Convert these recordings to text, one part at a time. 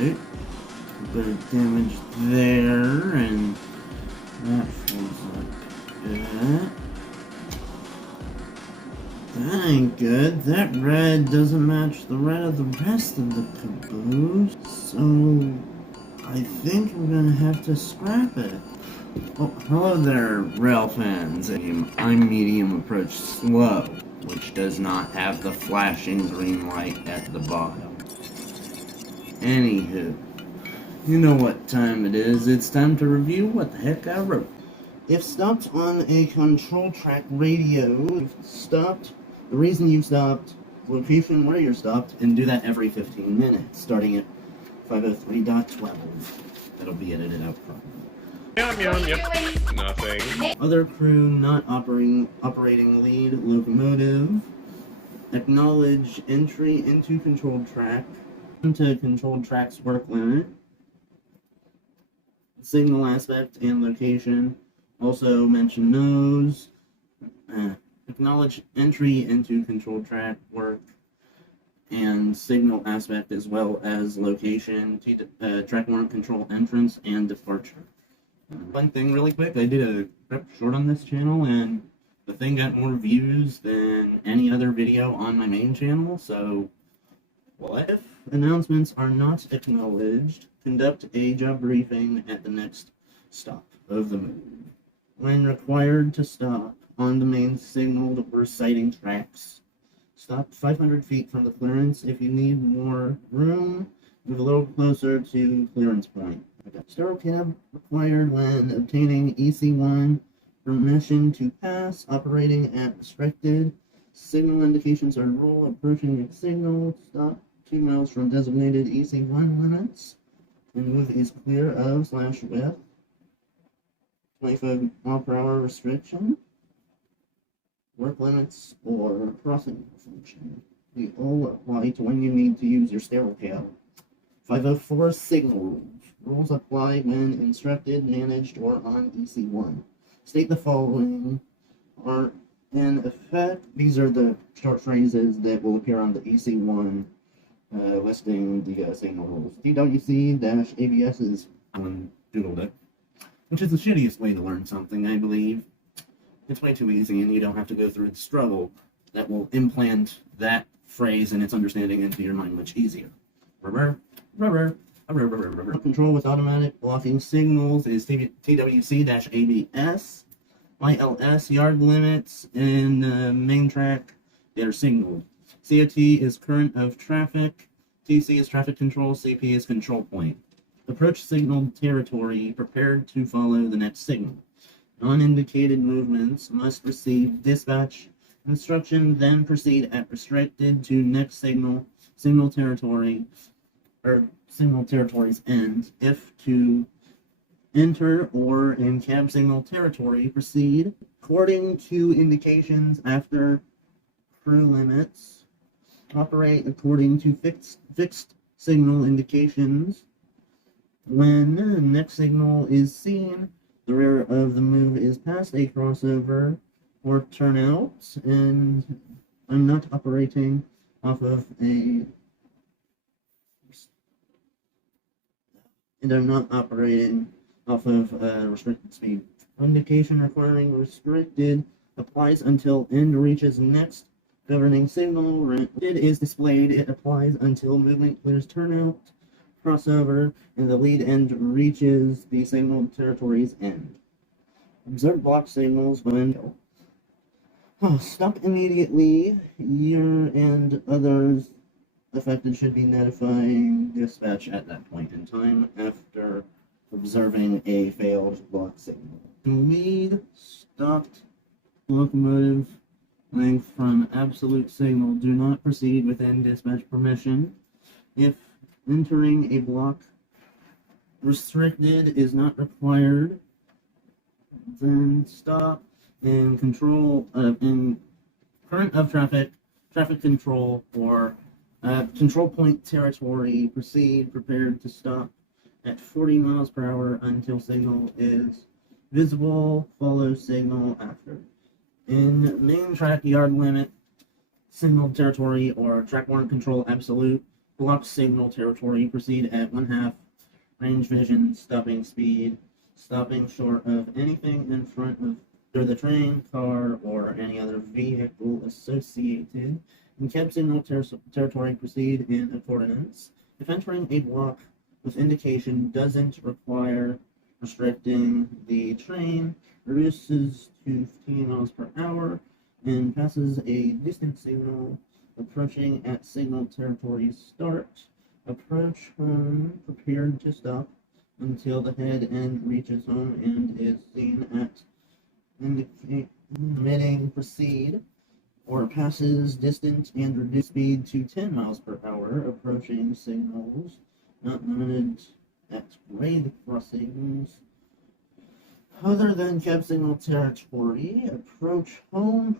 Right. A bit of damage there, and that feels like that. That ain't good. That red doesn't match the red of the rest of the caboose, so I think we're gonna have to scrap it. Oh, hello there, rail fans. I'm medium approach slow, which does not have the flashing green light at the bottom. Anywho, you know what time it is. It's time to review what the heck I wrote. If stopped on a control track radio, you've stopped, the reason you stopped, location where you're stopped, and do that every 15 minutes, starting at 503.12. That'll be edited out properly. Yep. Nothing. Other crew not operating lead locomotive. Acknowledge entry into controlled track. Into controlled track's work limit. Signal aspect and location. Also mention those. Acknowledge entry into controlled track work and signal aspect as well as location, track warrant control entrance and departure. One thing really quick, I did a prep short on this channel and the thing got more views than any other video on my main channel, so what? If announcements are not acknowledged, conduct a job briefing at the next stop of the move. When required to stop on the main signaled or sighting tracks, stop 500 feet from the clearance. If you need more room, move a little closer to clearance point. Stereo cab required when obtaining EC1 permission to pass, operating at restricted. Signal indications are roll approaching a signal. Stop 2 miles from designated EC1 limits. And move is clear of / with 25 mile/hour restriction. Work limits or crossing function. They all apply to when you need to use your stereo cab. 504 signal rules. Rules apply when instructed, managed, or on EC1. State the following are in effect. These are the short phrases that will appear on the EC1 listing the signal rules. TWC-ABS is on Doodle Deck, which is the shittiest way to learn something, I believe. It's way too easy, and you don't have to go through the struggle that will implant that phrase and its understanding into your mind much easier. Control with automatic blocking signals is TWC-ABS. ILS yard limits and main track, they are signaled. COT is current of traffic. TC is traffic control. CP is control point. Approach signaled territory, prepared to follow the next signal. Non-indicated movements must receive dispatch instruction, then proceed at restricted to next signal territory, or signal territory's end. If to enter or in cab signal territory, proceed according to indications after crew limits. Operate according to fixed signal indications. When the next signal is seen, the rear of the move is past a crossover or turnout, and I'm not operating off of a restricted speed. Indication requiring restricted applies until end reaches next governing signal. It is displayed. It applies until movement clears turnout, crossover, and the lead end reaches the signal territory's end. Observe block signals when stop immediately. You and others affected should be notifying dispatch at that point in time after observing a failed block signal. Lead stopped locomotive length from absolute signal. Do not proceed within dispatch permission. If entering a block restricted is not required, then stop and control in current of traffic control, or control point territory. Proceed prepared to stop at 40 miles per hour until signal is visible. Follow signal after. In main track yard limit, signal territory, or track warrant control absolute, block signal territory, proceed at 1/2 range vision stopping speed, stopping short of anything in front of either the train, car, or any other vehicle associated. In cab signal territory, proceed in accordance. If entering a block with indication doesn't require restricting the train, reduces to 15 miles per hour, and passes a distance signal approaching at signal territory start. Approach home prepared to stop until the head end reaches home and is seen at indicating proceed, or passes distant and reduced speed to 10 miles per hour, approaching signals not limited at grade crossings other than cab signal territory. Approach home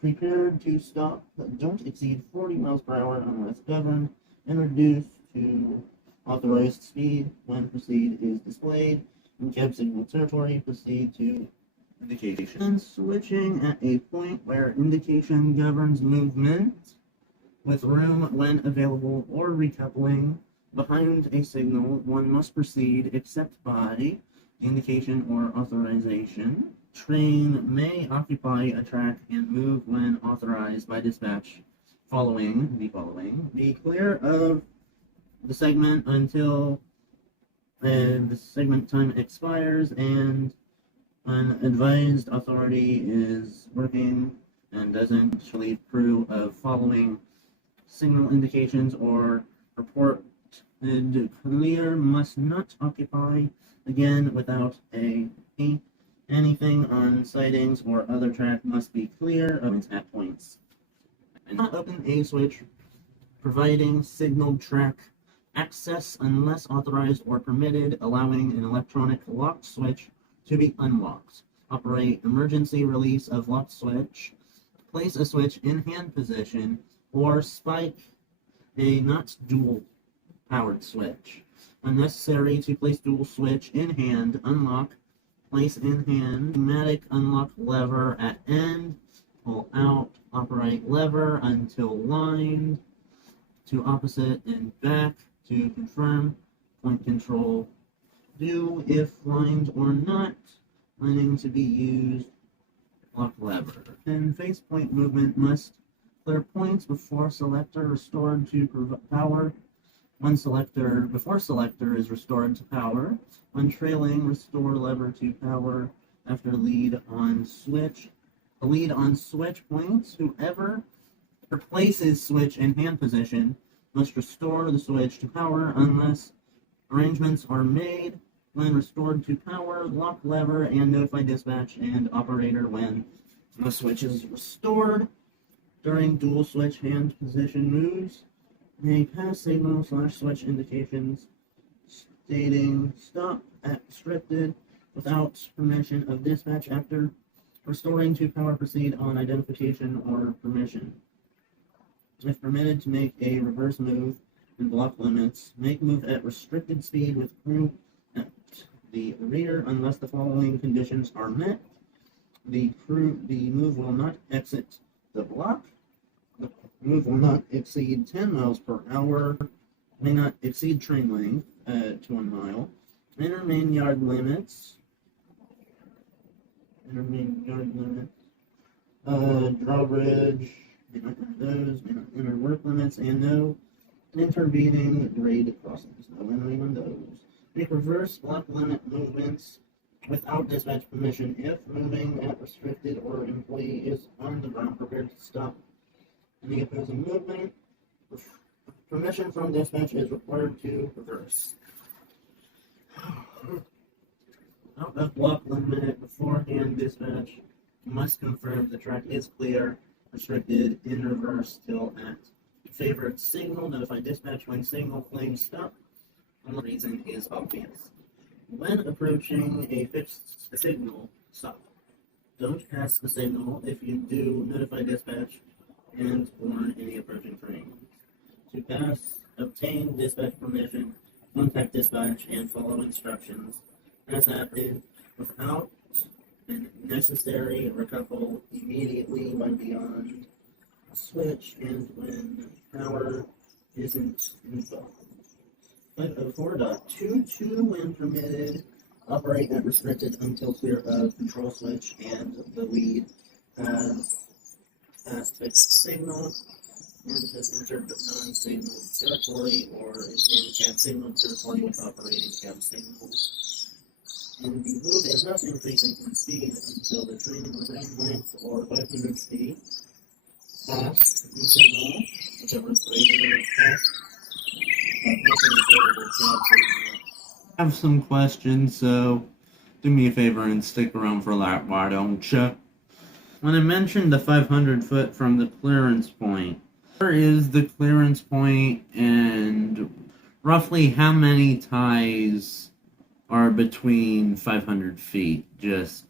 prepared to stop, but don't exceed 40 miles per hour unless governed, and reduce to authorized speed when proceed is displayed. In cab signal territory, proceed to indication. And switching at a point where indication governs movement with room when available, or recoupling behind a signal, one must proceed except by indication or authorization. Train may occupy a track and move when authorized by dispatch following. Be clear of the segment until the segment time expires and an advised authority is working and doesn't relieve crew of following signal indications or reported clear, must not occupy again without anything on sidings or other track, must be clear of at points, and not open a switch providing signaled track access unless authorized or permitted, allowing an electronic lock switch to be unlocked. Operate emergency release of lock switch. Place a switch in hand position or spike a not dual powered switch. Unnecessary to place dual switch in hand. Unlock. Place in hand. Pneumatic unlock lever at end. Pull out. Operate lever until lined to opposite and back to confirm. Point control. Do if lined or not. Lining to be used. Lock lever. And face point movement must clear points before selector restored to power. Before selector is restored to power. When trailing, restore lever to power after lead on switch. A lead on switch points. Whoever replaces switch in hand position must restore the switch to power unless arrangements are made. When restored to power, lock lever and notify dispatch and operator when the switch is restored. During dual switch hand position moves, may pass signal / switch indications stating stop at restricted without permission of dispatch. After restoring to power, proceed on identification or permission. If permitted to make a reverse move in block limits, make move at restricted speed with crew at the rear unless the following conditions are met. The move will not exit the block. The move will not exceed 10 miles per hour. May not exceed train length to 1 mile. Main yard limits. Drawbridge. May not enter those. May not enter work limits, and no intervening grade crossings. No entering on those. Make reverse block limit movements without dispatch permission if moving at restricted or employee is on the ground prepared to stop any opposing movement. Permission from dispatch is required to reverse. Out of block limit beforehand, dispatch must confirm the track is clear, restricted, in reverse till at favored signal. Notify dispatch when signal flames stop. And the reason is obvious. When approaching a fixed signal, stop. Don't pass the signal. If you do, notify dispatch and warn any approaching train. To pass, obtain dispatch permission, contact dispatch, and follow instructions as happened without necessary recouple immediately when beyond switch and when power isn't involved. 504.22 when permitted, operate at restricted until clear of control switch and the lead has fixed signal and has entered non-signal territory or is in cab signal territory with operating cab signals. And the move is not increasing in speed until the train lane length or 500 speed past the signal, whichever is greater than past. I have some questions, so do me a favor and stick around for that, why don't you? When I mentioned the 500 foot from the clearance point, where is the clearance point and roughly how many ties are between 500 feet? Just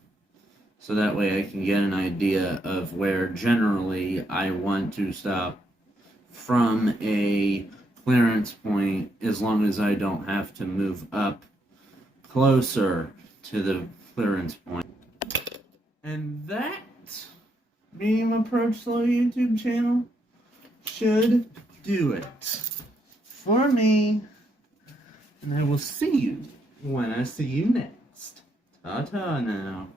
so that way I can get an idea of where generally I want to stop from a clearance point as long as I don't have to move up closer to the clearance point. And that Medium Approach Slow YouTube channel should do it for me. And I will see you when I see you next. Ta-ta now.